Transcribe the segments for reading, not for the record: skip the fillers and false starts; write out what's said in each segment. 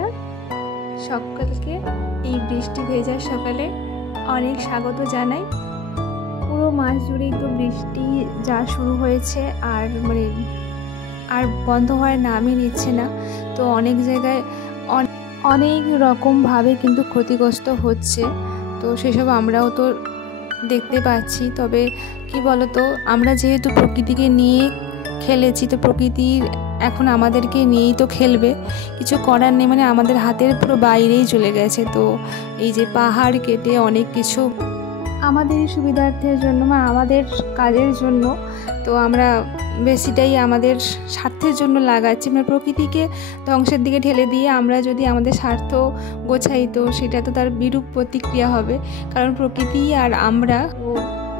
বন্ধুরা, সকলকে এই বৃষ্টি ভেজা সকালে অনেক স্বাগত জানাই। পুরো মাস জুড়েই তো বৃষ্টি যা শুরু হয়েছে আর বন্ধ হওয়ার নামই নিচ্ছে না। তো অনেক জায়গায় অনেক রকমভাবে কিন্তু ক্ষতিগ্রস্ত হচ্ছে। তো সেসব আমরাও তো দেখতে পাচ্ছি। তবে কি বলতো, আমরা যেহেতু প্রকৃতিকে নিয়ে খেলেছি, তো প্রকৃতির এখন আমাদেরকে নিয়েই তো খেলবে, কিছু করার নেই। আমাদের হাতের পুরো বাইরেই চলে গেছে। তো এই যে পাহাড় কেটে অনেক কিছু আমাদের সুবিধার্থের জন্য বা আমাদের কাজের জন্য, তো আমরা বেশিটাই আমাদের স্বার্থের জন্য লাগাচ্ছি। প্রকৃতিকে ধ্বংসের দিকে ঠেলে দিয়ে আমরা যদি আমাদের স্বার্থ গোছাই, তো সেটা তো তার বিরূপ প্রতিক্রিয়া হবে। কারণ প্রকৃতি আর আমরা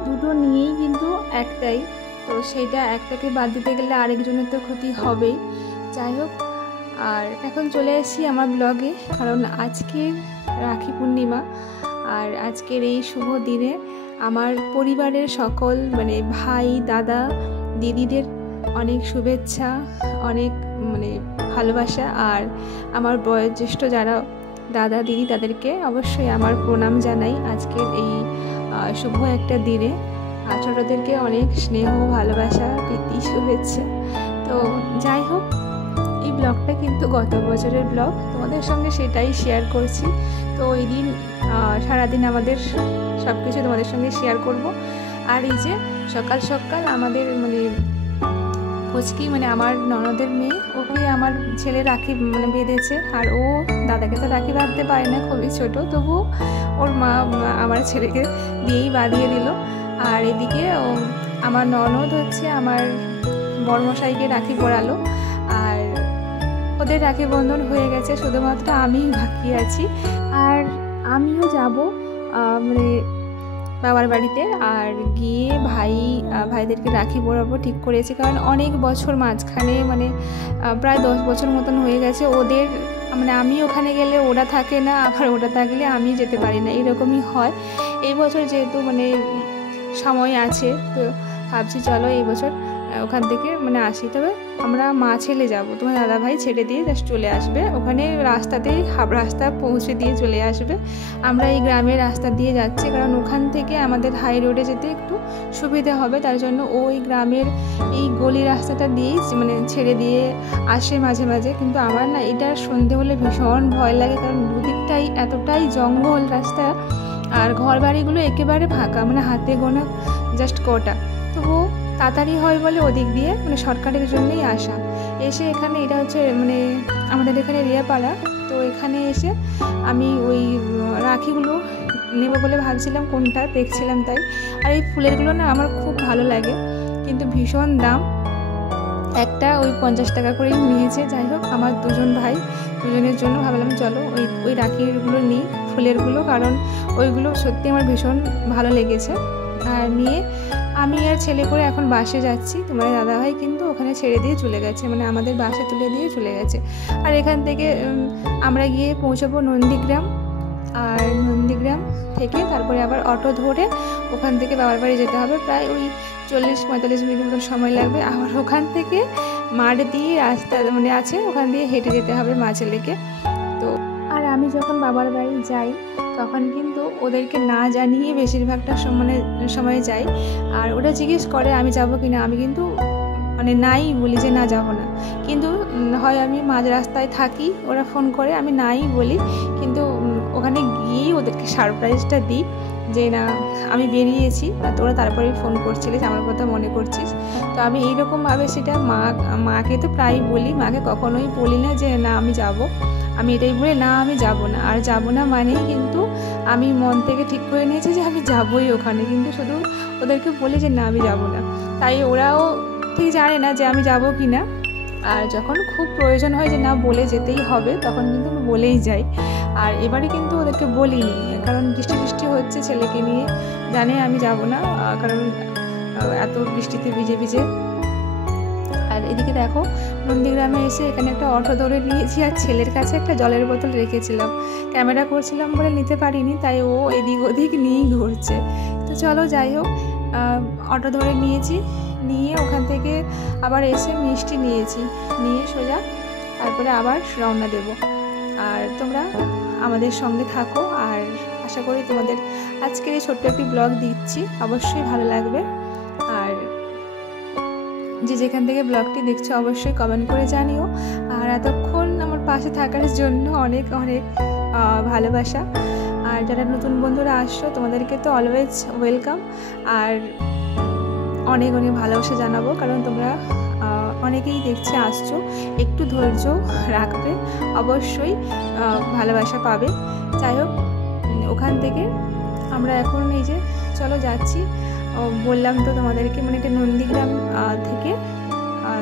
দুটো নিয়েই কিন্তু একটাই। তো সেইটা একটাকে বাদ দিতে গেলে আরেকজনের তো ক্ষতি হবেই। যাই হোক, আর এখন চলে এসেছি আমার ব্লগে, কারণ আজকের রাখি পূর্ণিমা। আর আজকের এই শুভ দিনে আমার পরিবারের সকল ভাই, দাদা, দিদিদের অনেক শুভেচ্ছা, অনেক ভালোবাসা। আর আমার বয়োজ্যেষ্ঠ যারা দাদা দিদি, তাদেরকে অবশ্যই আমার প্রণাম জানাই আজকের এই শুভ একটা দিনে। আর ছোটোদেরকে অনেক স্নেহ, ভালোবাসা, প্রীতি, শুভেচ্ছা। তো যাই হোক, এই ব্লগটা কিন্তু গত বছরের ব্লগ, তোমাদের সঙ্গে সেটাই শেয়ার করছি। তো ওই দিন সারাদিন আমাদের সব কিছু তোমাদের সঙ্গে শেয়ার করব। আর এই যে সকাল সকাল আমাদের পুচকি আমার ননদের মেয়ে, ওকে আমার ছেলে রাখি বেঁধেছে। আর ও দাদাকে তো রাখি বাঁধতে পারে না, খুবই ছোট, তবু ওর মা আমার ছেলেকে দিয়েই বাঁধিয়ে দিল। আর এদিকে আমার ননদ হচ্ছে আমার বড়মশাইকে রাখি পরালো। আর ওদের রাখি বন্ধন হয়ে গেছে, শুধুমাত্র আমিই বাকি আছি। আর আমিও যাব বাবার বাড়িতে, আর গিয়ে ভাইদেরকে রাখি পরাবো ঠিক করেছি। কারণ অনেক বছর মাঝখানে প্রায় 10 বছর মতন হয়ে গেছে ওদের, আমি ওখানে গেলে ওরা থাকে না, আবার ওরা থাকলে আমি যেতে পারি না, এরকমই হয়। এই বছর যেহেতু সময় আছে, তো ভাবছি চলো এই বছর ওখান থেকে আসি। তবে আমরা মা ছেলে যাব, তোমার দাদাভাই ছেড়ে দিয়ে জাস্ট চলে আসবে, ওখানে রাস্তাতেই হাফ রাস্তা পৌঁছে দিয়ে চলে আসবে। আমরা এই গ্রামের রাস্তা দিয়ে যাচ্ছি, কারণ ওখান থেকে আমাদের হাই রোডে যেতে একটু সুবিধা হবে। তার জন্য ওই গ্রামের এই গলি রাস্তাটা দিয়েই ছেড়ে দিয়ে আসে মাঝে মাঝে। কিন্তু আমার না এটা সন্ধে হলে ভীষণ ভয় লাগে, কারণ দুদিকটাই এতটাই জঙ্গল রাস্তা, আর ঘর বাড়িগুলো একেবারে ফাঁকা, হাতে গোনা জাস্ট কটা। তবু তাড়াতাড়ি হয় বলে ওদিক দিয়ে শর্টকাটের জন্যই আসা। এসে এখানে এটা হচ্ছে আমাদের এখানে রিয়াপাড়া। তো এখানে এসে আমি ওই রাখিগুলো নেবো বলে ভাবছিলাম কোনটা দেখছিলাম, তাই। আর এই ফুলেরগুলো না আমার খুব ভালো লাগে, কিন্তু ভীষণ দাম। একটা ওই 50 টাকা করেই নিয়েছে। যাই হোক, আমার দুজন ভাই, দুজনের জন্য ভাবলাম চলো ওই রাখিগুলো নিই, ফুলেরগুলো, কারণ ওইগুলো সত্যি আমার ভীষণ ভালো লেগেছে। আর নিয়ে আমি আর ছেলে করে এখন বাসে যাচ্ছি। তোমার দাদাভাই কিন্তু ওখানে ছেড়ে দিয়ে চলে গেছে, আমাদের বাসে তুলে দিয়ে চলে গেছে। আর এখান থেকে আমরা গিয়ে পৌঁছাবো নন্দীগ্রাম। আর নন্দীগ্রাম থেকে তারপরে আবার অটো ধরে ওখান থেকে বাবার বাড়ি যেতে হবে। প্রায় ওই 40-45 মিনিট মতো সময় লাগবে। আবার ওখান থেকে মাঠ দিয়ে রাস্তা আছে, ওখান দিয়ে হেঁটে যেতে হবে মা ছেলেকে। তো আর আমি যখন বাবার বাড়ি যাই তখন কিন্তু ওদেরকে না জানিয়ে বেশিরভাগটা সময় যাই। আর ওরা জিজ্ঞেস করে আমি যাব কি না, আমি কিন্তু নাই বলি যে না যাব না। কিন্তু হয় আমি মাঝ রাস্তায় থাকি, ওরা ফোন করে, আমি নাই বলি, কিন্তু ওখানে গিয়েই ওদেরকে সারপ্রাইজটা দিই যে না আমি বেরিয়েছি, আর তোরা তারপরেই ফোন করছিলিস, আমার কথা মনে করছিস। তো আমি এইরকমভাবে সেটা মাকে তো প্রায় বলি, মাকে কখনোই বলি না যে না আমি যাব। আমি এটাই বলি না আমি যাব না। আর যাব না মানেই কিন্তু আমি মন থেকে ঠিক করে নিয়েছি যে আমি যাবই ওখানে, কিন্তু শুধু ওদেরকে বলি যে না আমি যাব না। তাই ওরাও ঠিক জানে না যে আমি যাব কি না। আর যখন খুব প্রয়োজন হয় যে না বলে যেতেই হবে, তখন কিন্তু আমি বলেই যাই। আর এবারে কিন্তু ওদেরকে বলিনি, কারণ বৃষ্টি হচ্ছে, ছেলেকে নিয়ে জানে আমি যাব না, কারণ এত বৃষ্টিতে ভিজে ভিজে। আর এদিকে দেখো, নন্দীগ্রামে এসে এখানে একটা অটো ধরে নিয়েছি, আর ছেলের কাছে একটা জলের বোতল রেখেছিলাম, ক্যামেরা করছিলাম বলে নিতে পারিনি, তাই ও এদিক ওদিক নিয়েই ঘুরছে। তো চলো যাই হোক, অটো ধরে নিয়েছি, নিয়ে ওখান থেকে আবার এসে মিষ্টি নিয়েছি, নিয়ে সোজা তারপরে আবার রওনা দেব। আর তোমরা আমাদের সঙ্গে থাকো। আর আশা করি তোমাদের আজকের এই ছোট্ট একটি ব্লগ দিচ্ছি, অবশ্যই ভালো লাগবে। আর যে যেখান থেকে ব্লগটি দেখছো অবশ্যই কমেন্ট করে জানিও। আর এতক্ষণ আমার পাশে থাকার জন্য অনেক অনেক ভালোবাসা। আর যারা নতুন বন্ধুরা আসছো তোমাদেরকে তো অলওয়েজ ওয়েলকাম। আর অনেক অনেক ভালোবাসা জানাবো, কারণ তোমরা অনেকেই দেখছে আসছো, একটু ধৈর্য রাখবে, অবশ্যই ভালোবাসা পাবে। যাই হোক, ওখান থেকে আমরা এখন এই যে চলো যাচ্ছি, বললাম তো তোমাদেরকে, মানে এটা নন্দীগ্রাম থেকে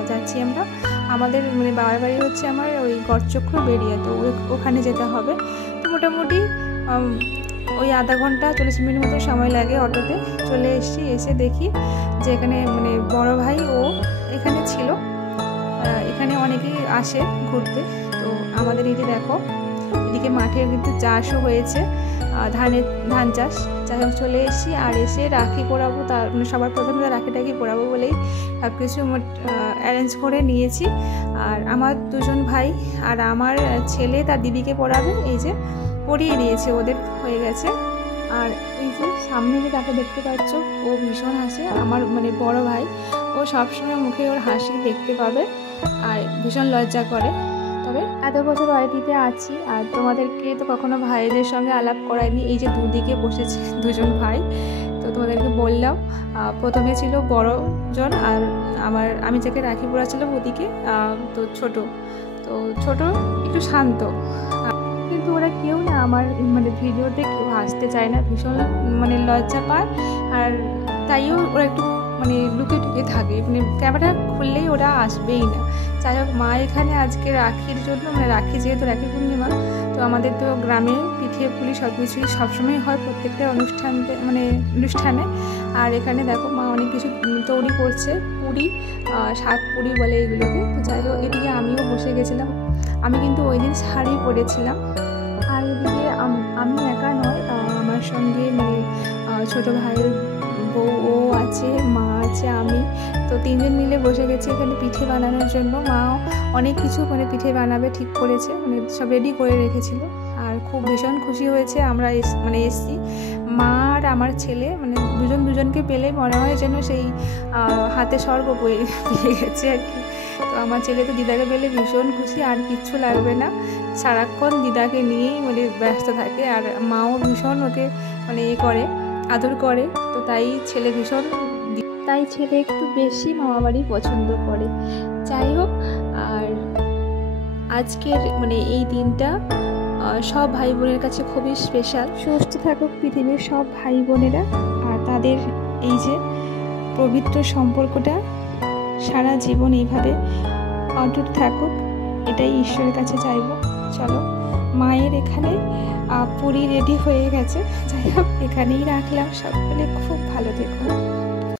যাচ্ছি আমরা। আমাদের মানে বাবার বাড়ি হচ্ছে আমার ওই গড়চক্র বেরিয়ে, তো ওখানে যেতে হবে। তো মোটামুটি ওই আধা ঘন্টা 40 মিনিট মতো সময় লাগে অটোতে। চলে এসেছি, এসে দেখি যে এখানে মানে বড় ভাই ও এখানে ছিল। এখানে অনেকেই আসে ঘুরতে। তো আমাদের এই যে দেখো, এদিকে মাঠে কিন্তু চাষও হয়েছে, ধান চাষ। যাই হোক, চলে এসেছি। আর এসে রাখি পরাবো, তার মানে সবার প্রথমে রাখিটাকে পরাবো বলেই সব কিছু অ্যারেঞ্জ করে নিয়েছি। আর আমার দুজন ভাই আর আমার ছেলে তার দিদিকে পরাবে, এই যে পরিয়ে দিয়েছে, ওদের হয়ে গেছে। আর এই যে সামনে যে তাকে দেখতে পাচ্ছ, ও ভীষণ হাসে, আমার মানে বড় ভাই। ও সবসময় মুখে ওর হাসি দেখতে পাবে আর ভীষণ লজ্জা করে। তবে এত বছর অতিথিতে আছি আর তোমাদেরকে তো কখনো ভাইদের সঙ্গে আলাপ করাইনি। এই যে দুদিকে বসেছে দুজন ভাই, তো তোমাদেরকে বললাম। প্রথমে ছিল বড় জন, আর আমি যাকে রাখি পরাচ্ছিলাম ওদিকে তো ছোট একটু শান্ত। কিন্তু ওরা কেউ না আমার মানে ভিডিওতে কেউ হাসতে চায় না, ভীষণ মানে লজ্জা পায়। আর তাইও ওরা একটু মানে লুকিয়ে থাকে, মানে ক্যামেরা খুললেই ওরা আসবেই না। যাই হোক, মা এখানে আজকে রাখির জন্য, মানে রাখি যেহেতু রাখি পূর্ণিমা, তো আমাদের তো গ্রামে পিঠে পুলি সব কিছুই সবসময় হয় প্রত্যেকটা অনুষ্ঠানে। আর এখানে দেখো মা অনেক কিছু তৈরি করছে, পুরি, শাক পুরি বলে এগুলোকে। তো যাই হোক, এদিকে আমিও বসে গেছিলাম। আমি কিন্তু ওই দিন শাড়ি পরেছিলাম। আর এদিকে আমি একা নয়, আমার সঙ্গে মানে ছোটো ভাইয়ের বউ ও আছে, মা আছে, আমি, তো তিনজন মিলে বসে গেছি এখানে পিঠে বানানোর জন্য। মাও অনেক কিছু মানে পিঠে বানাবে ঠিক করেছে, মানে সব রেডি করে রেখেছিল। আর খুব ভীষণ খুশি হয়েছে আমরা এসছি। মা আর আমার ছেলে মানে দুজনকে পেলে মনে হয় যেন সেই হাতে স্বর্গ পেয়ে গেছে আর কি। তো আমার ছেলে তো দিদাকে পেলে ভীষণ খুশি, আর কিচ্ছু লাগবে না, সারাক্ষণ দিদাকে নিয়েই মানে ব্যস্ত থাকে। আর মাও ভীষণ ওকে মানে করে, আদর করে। তো তাই ছেলে একটু বেশি মামাবাড়ি পছন্দ করে। যাই হোক, আর আজকের মানে এই দিনটা সব ভাই বোনের কাছে খুবই স্পেশাল। সুস্থ থাকুক পৃথিবীর সব ভাই বোনেরা, আর তাদের এই যে পবিত্র সম্পর্কটা সারা জীবন এইভাবে অটুট থাকুক, এটাই ঈশ্বরের কাছে চাইব। চলো, মায়ের এখানে পুরি রেডি হয়ে গেছে। যাই হোক, এখানেই রাখলাম। সকলে খুব ভালো থেকো।